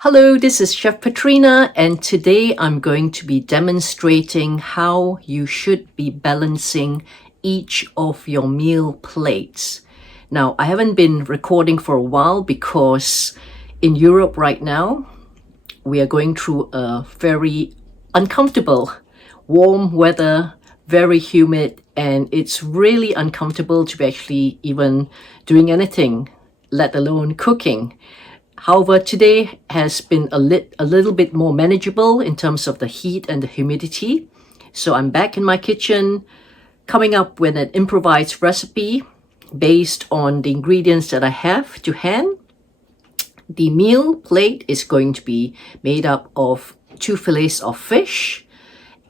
Hello, this is Chef Petrina, and today I'm going to be demonstrating how you should be balancing each of your meal plates. Now, I haven't been recording for a while because in Europe right now, we are going through a very uncomfortable warm weather, very humid, and it's really uncomfortable to be actually even doing anything, let alone cooking. However, today has been a little bit more manageable in terms of the heat and the humidity. So I'm back in my kitchen, coming up with an improvised recipe based on the ingredients that I have to hand. The meal plate is going to be made up of 2 fillets of fish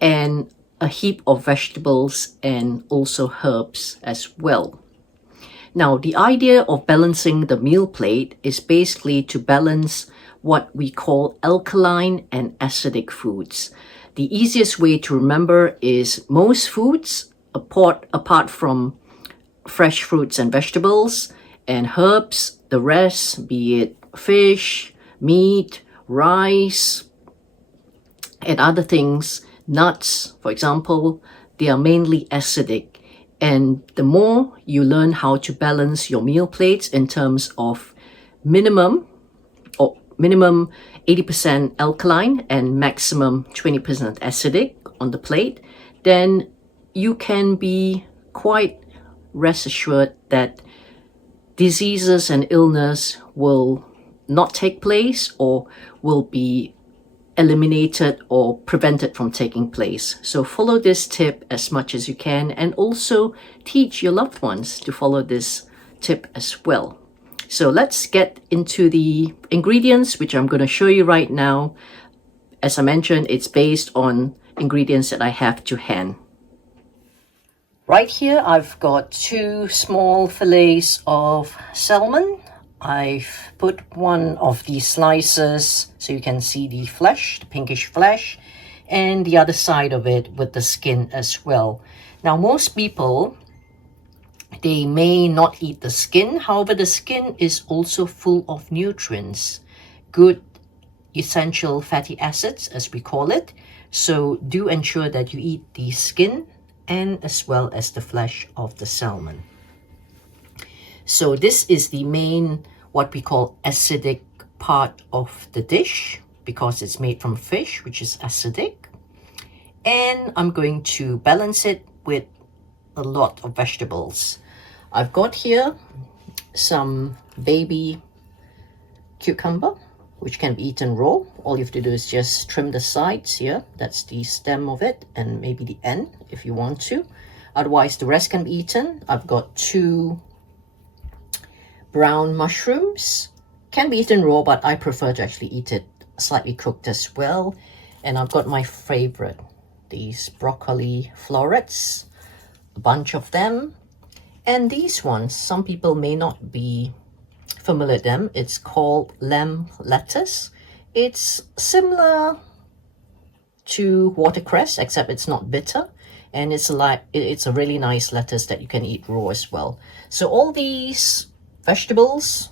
and a heap of vegetables and also herbs as well. Now, the idea of balancing the meal plate is basically to balance what we call alkaline and acidic foods. The easiest way to remember is most foods, apart from fresh fruits and vegetables and herbs, the rest, be it fish, meat, rice, and other things, nuts, for example, they are mainly acidic. And the more you learn how to balance your meal plates in terms of minimum 80% alkaline and maximum 20% acidic on the plate, then you can be quite rest assured that diseases and illness will not take place or will be eliminated or prevented from taking place. So follow this tip as much as you can, and also teach your loved ones to follow this tip as well. So let's get into the ingredients, which I'm going to show you right now. As I mentioned, it's based on ingredients that I have to hand. Right here, I've got 2 small fillets of salmon. I've put one of these slices so you can see the flesh, the pinkish flesh, and the other side of it with the skin as well. Now, most people, they may not eat the skin. However, the skin is also full of nutrients, good essential fatty acids, as we call it. So do ensure that you eat the skin and as well as the flesh of the salmon. So this is the main, what we call acidic part of the dish, because it's made from fish, which is acidic. And I'm going to balance it with a lot of vegetables. I've got here some baby cucumber, which can be eaten raw. All you have to do is just trim the sides here. That's the stem of it, and maybe the end if you want to. Otherwise, the rest can be eaten. I've got 2 brown mushrooms, can be eaten raw, but I prefer to actually eat it slightly cooked as well. And I've got my favorite, these broccoli florets, a bunch of them. And these ones, some people may not be familiar with them. It's called lamb lettuce. It's similar to watercress, except it's not bitter. And it's a really nice lettuce that you can eat raw as well. So all these vegetables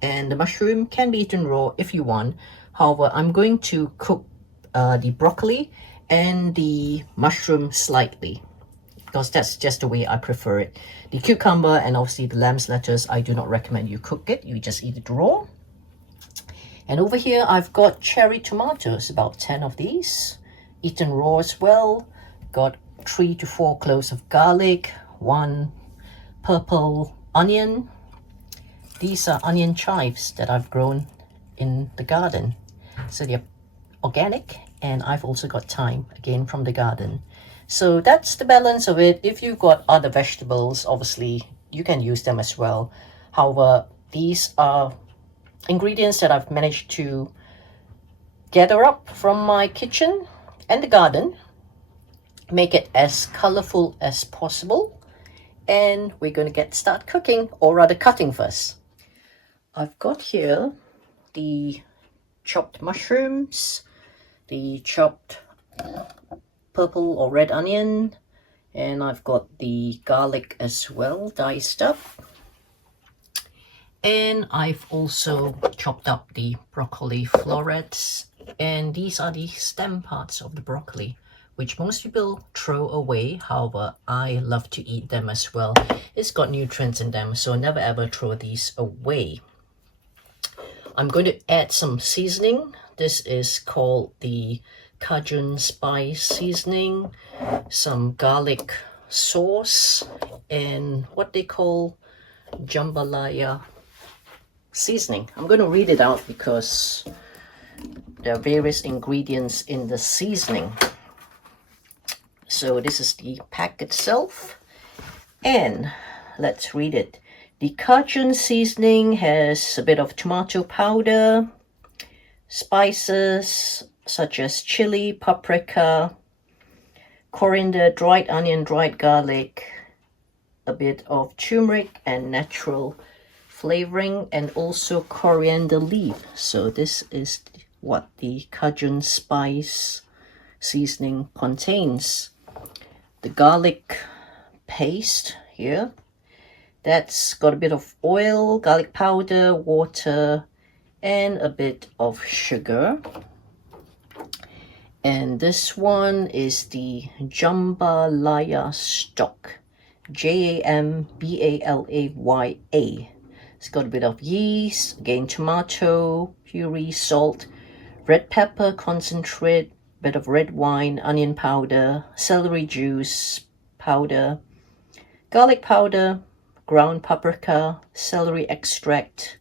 and the mushroom can be eaten raw if you want. However, I'm going to cook the broccoli and the mushroom slightly, because that's just the way I prefer it. The cucumber and obviously the lamb's lettuce, I do not recommend you cook it. You just eat it raw. And over here, I've got cherry tomatoes, about 10 of these, eaten raw as well. Got 3 to 4 cloves of garlic, 1 purple onion. These are onion chives that I've grown in the garden. So they're organic, and I've also got thyme, again from the garden. So that's the balance of it. If you've got other vegetables, obviously you can use them as well. However, these are ingredients that I've managed to gather up from my kitchen and the garden. Make it as colorful as possible. And we're going to start cooking, or rather cutting first. I've got here the chopped mushrooms, the chopped purple or red onion, and I've got the garlic as well, diced up. And I've also chopped up the broccoli florets, and these are the stem parts of the broccoli, which most people throw away. However, I love to eat them as well. It's got nutrients in them, so never ever throw these away. I'm going to add some seasoning. This is called the Cajun spice seasoning, some garlic sauce, and what they call jambalaya seasoning. I'm going to read it out because there are various ingredients in the seasoning. So this is the pack itself, and let's read it. The Cajun seasoning has a bit of tomato powder, spices such as chili, paprika, coriander, dried onion, dried garlic, a bit of turmeric and natural flavoring, and also coriander leaf. So this is what the Cajun spice seasoning contains. The garlic paste here, that's got a bit of oil, garlic powder, water, and a bit of sugar. And this one is the jambalaya stock, Jambalaya. It's got a bit of yeast, again tomato puree, salt, red pepper concentrate, bit of red wine, onion powder, celery juice powder, garlic powder, ground paprika, celery extract,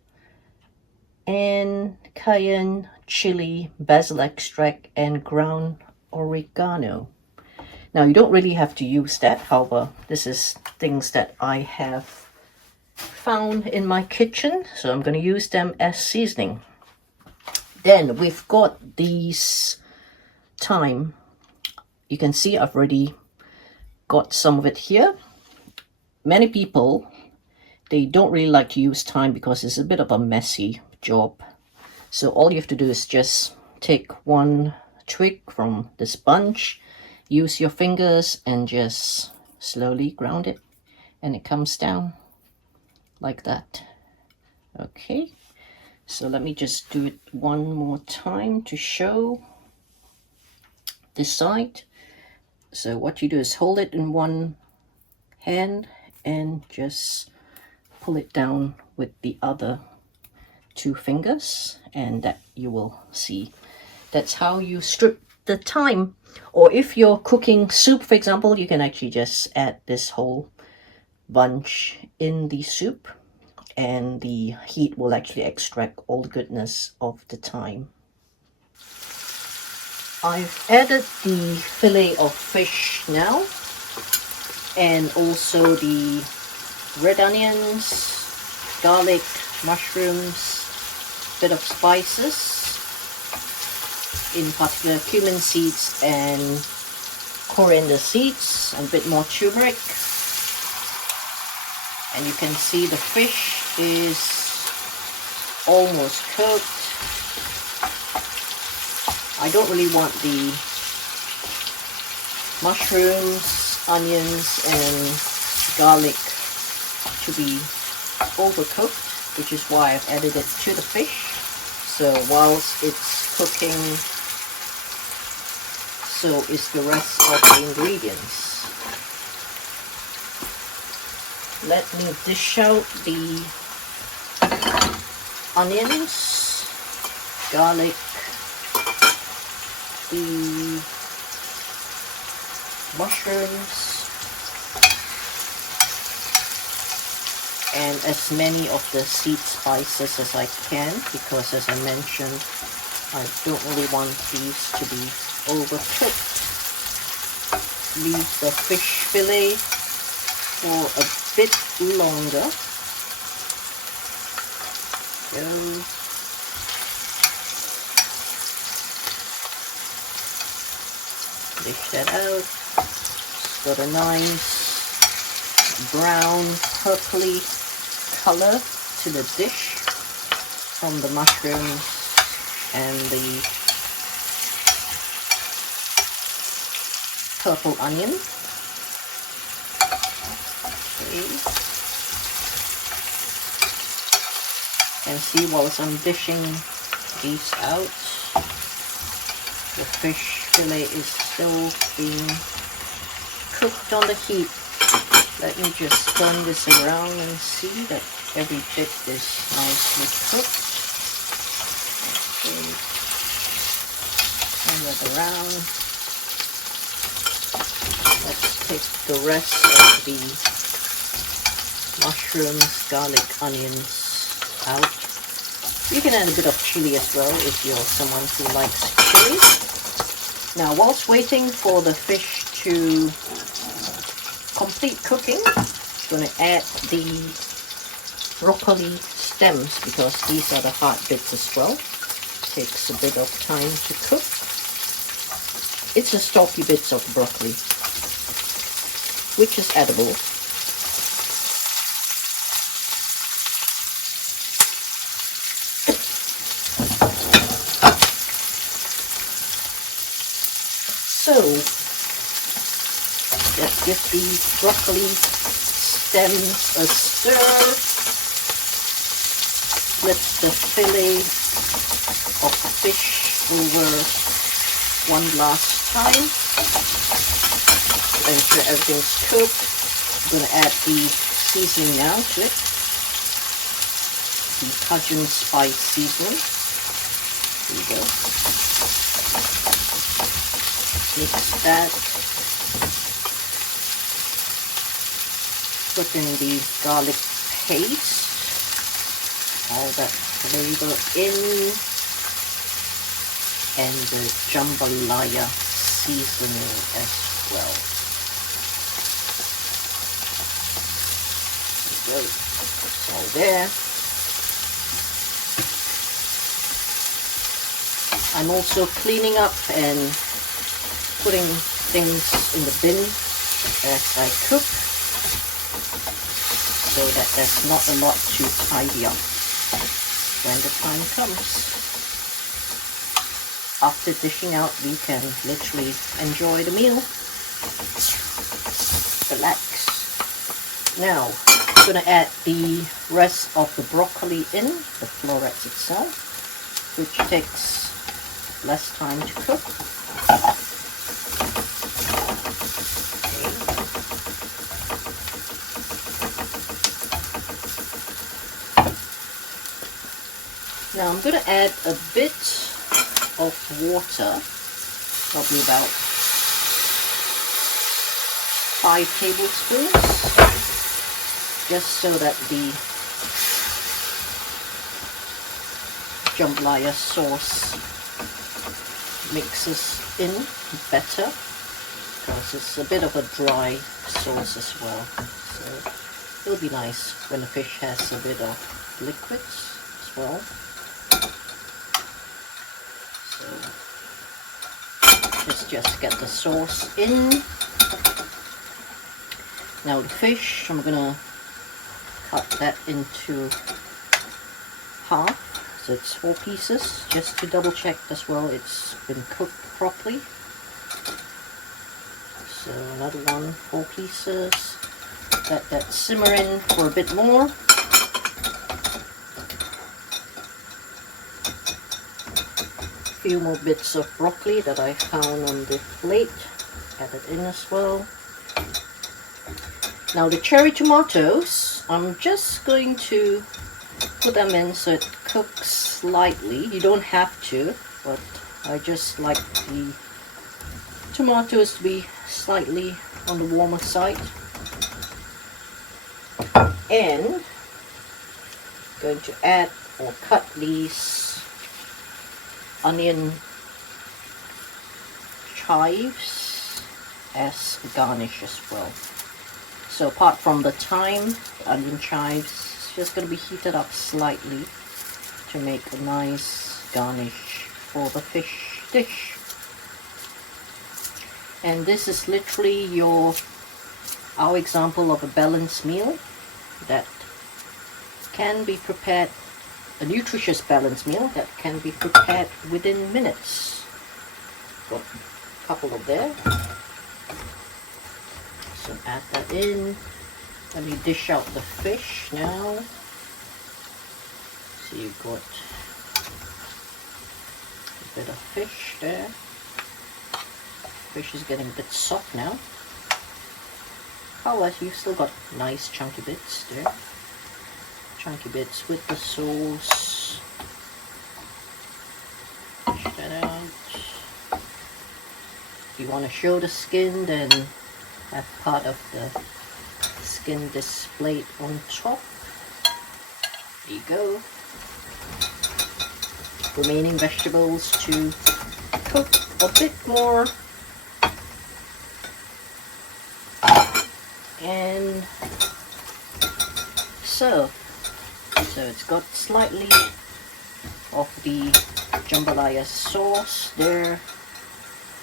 and cayenne chili, basil extract, and ground oregano. Now you don't really have to use that, however, this is things that I have found in my kitchen, so I'm going to use them as seasoning. Then we've got these thyme. You can see I've already got some of it here. Many people, they don't really like to use thyme because it's a bit of a messy job. So all you have to do is just take one twig from this bunch, use your fingers and just slowly ground it, and it comes down like that. Okay, so let me just do it one more time to show this side. So what you do is hold it in one hand and just pull it down with the other two fingers, and that you will see. That's how you strip the thyme. Or if you're cooking soup, for example, you can actually just add this whole bunch in the soup, and the heat will actually extract all the goodness of the thyme. I've added the fillet of fish now, and also the red onions, garlic, mushrooms, bit of spices, in particular cumin seeds and coriander seeds, and a bit more turmeric. And you can see the fish is almost cooked. I don't really want the mushrooms, onions, and garlic to be overcooked, which is why I've added it to the fish. So whilst it's cooking, so is the rest of the ingredients. Let me dish out the onions, garlic, the mushrooms, and as many of the seed spices as I can, because as I mentioned, I don't really want these to be overcooked. Leave the fish fillet for a bit longer. Go. Dish that out. It's got a nice brown purpley color to the dish from the mushrooms and the purple onion. Okay. And see, whilst I'm dishing these out, the fish fillet is still being cooked on the heat. Let me just turn this around and see that every bit is nicely cooked. Okay, turn that around. Let's take the rest of the mushrooms, garlic, onions out. You can add a bit of chili as well if you're someone who likes chili. Now, whilst waiting for the fish to complete cooking, I'm going to add the broccoli stems because these are the hard bits as well. Takes a bit of time to cook. It's the stalky bits of broccoli, which is edible. So let's give the broccoli stems a stir. Flip the fillet of fish over one last time. Ensure everything's cooked. I'm going to add the seasoning now to it. The Cajun spice seasoning. There you go. Mix that. Put in the garlic paste. All that flavor in. And the jambalaya seasoning as well. There you go. It's all there. I'm also cleaning up and putting things in the bin as I cook, so that there's not a lot to tidy up when the time comes. After dishing out, we can literally enjoy the meal. Relax. Now, I'm going to add the rest of the broccoli in, the florets itself, which takes less time to cook. Now I'm going to add a bit of water, probably about 5 tablespoons, just so that the jambalaya sauce mixes in better, because it's a bit of a dry sauce as well. So it'll be nice when the fish has a bit of liquids as well. So just get the sauce in. Now the fish, I'm gonna cut that into half. So it's 4 pieces, just to double check as well it's been cooked properly. So another one, 4 pieces. Let that simmer in for a bit more. Few more bits of broccoli that I found on the plate, add it in as well. Now the cherry tomatoes, I'm just going to put them in so it cooks slightly. You don't have to, but I just like the tomatoes to be slightly on the warmer side. And going to add or cut these onion chives as a garnish as well. So apart from the thyme, the onion chives, it's just going to be heated up slightly to make a nice garnish for the fish dish. And this is literally our example of a balanced meal that can be prepared, a nutritious balanced meal that can be prepared within minutes. Got a couple of there. So add that in. Let me dish out the fish now. So you've got a bit of fish there. Fish is getting a bit soft now. However, you've still got nice chunky bits there. Chunky bits with the sauce. Push that out. If you want to show the skin, then have part of the skin displayed on top. There you go. Remaining vegetables to cook a bit more. And serve. So it's got slightly of the jambalaya sauce there.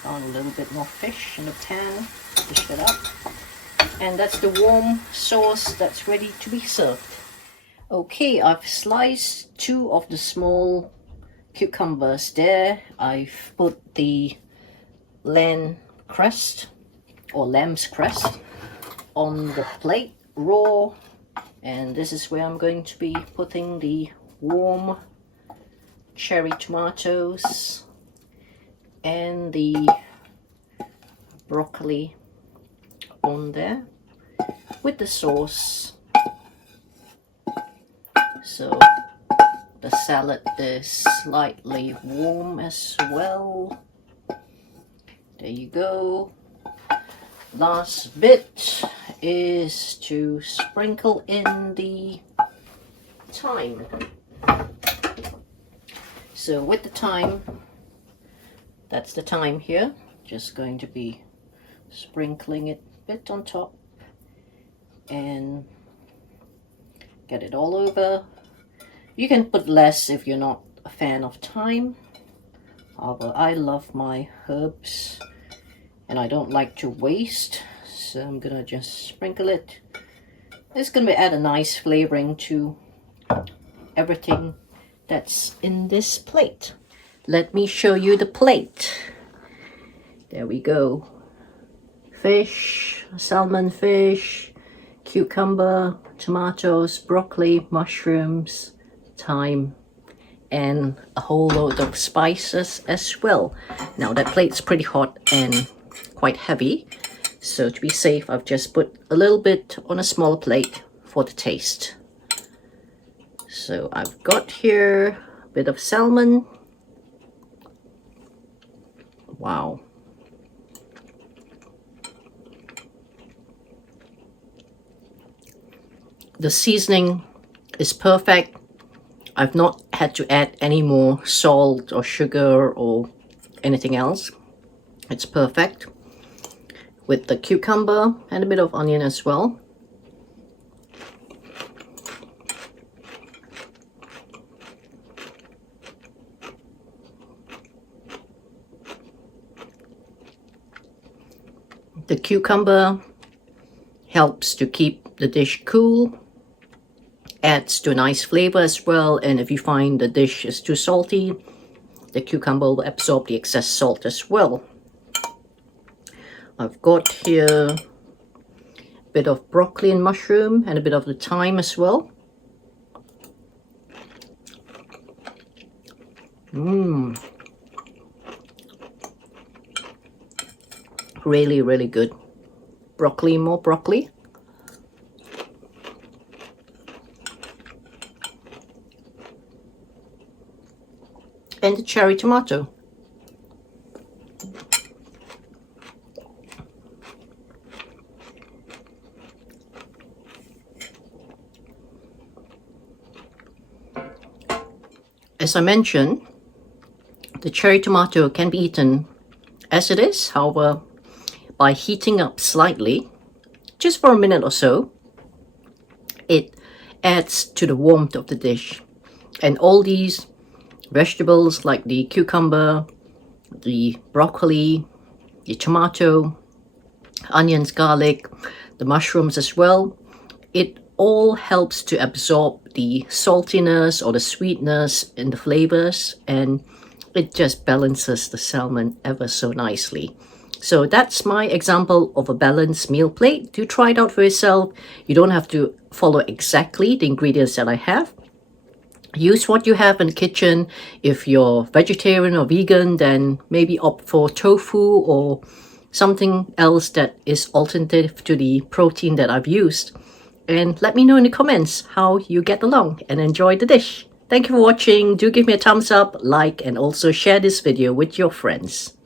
Found a little bit more fish in the pan. Dish it up. And that's the warm sauce that's ready to be served. Okay, I've sliced 2 of the small cucumbers there. I've put the lamb crest or lamb's crest on the plate raw, and this is where I'm going to be putting the warm cherry tomatoes and the broccoli on there with the sauce. So the salad is slightly warm as well. There you go. Last bit is to sprinkle in the thyme. So with the thyme, that's the thyme here. Just going to be sprinkling it a bit on top and get it all over. You can put less if you're not a fan of thyme. However, I love my herbs and I don't like to waste, so I'm gonna just sprinkle it. It's gonna add a nice flavoring to everything that's in this plate. Let me show you the plate. There we go. Fish, salmon fish, cucumber, tomatoes, broccoli, mushrooms, thyme, and a whole load of spices as well. Now that plate's pretty hot and quite heavy, so to be safe I've just put a little bit on a smaller plate for the taste. So I've got here a bit of salmon. Wow. The seasoning is perfect. I've not had to add any more salt or sugar or anything else. It's perfect. With the cucumber and a bit of onion as well. The cucumber helps to keep the dish cool, adds to a nice flavor as well, and if you find the dish is too salty, the cucumber will absorb the excess salt as well. I've got here a bit of broccoli and mushroom and a bit of the thyme as well. Really, really good. Broccoli, more broccoli. And the cherry tomato. As I mentioned, the cherry tomato can be eaten as it is. However, by heating up slightly, just for a minute or so, it adds to the warmth of the dish. And all these vegetables like the cucumber, the broccoli, the tomato, onions, garlic, the mushrooms as well, it all helps to absorb the saltiness or the sweetness in the flavors, and it just balances the salmon ever so nicely. So that's my example of a balanced meal plate. Do try it out for yourself. You don't have to follow exactly the ingredients that I have. use what you have in the kitchen. If you're vegetarian or vegan, then maybe opt for tofu or something else that is alternative to the protein that I've used. And let me know in the comments how you get along and enjoy the dish. Thank you for watching. Do give me a thumbs up, like, and also share this video with your friends.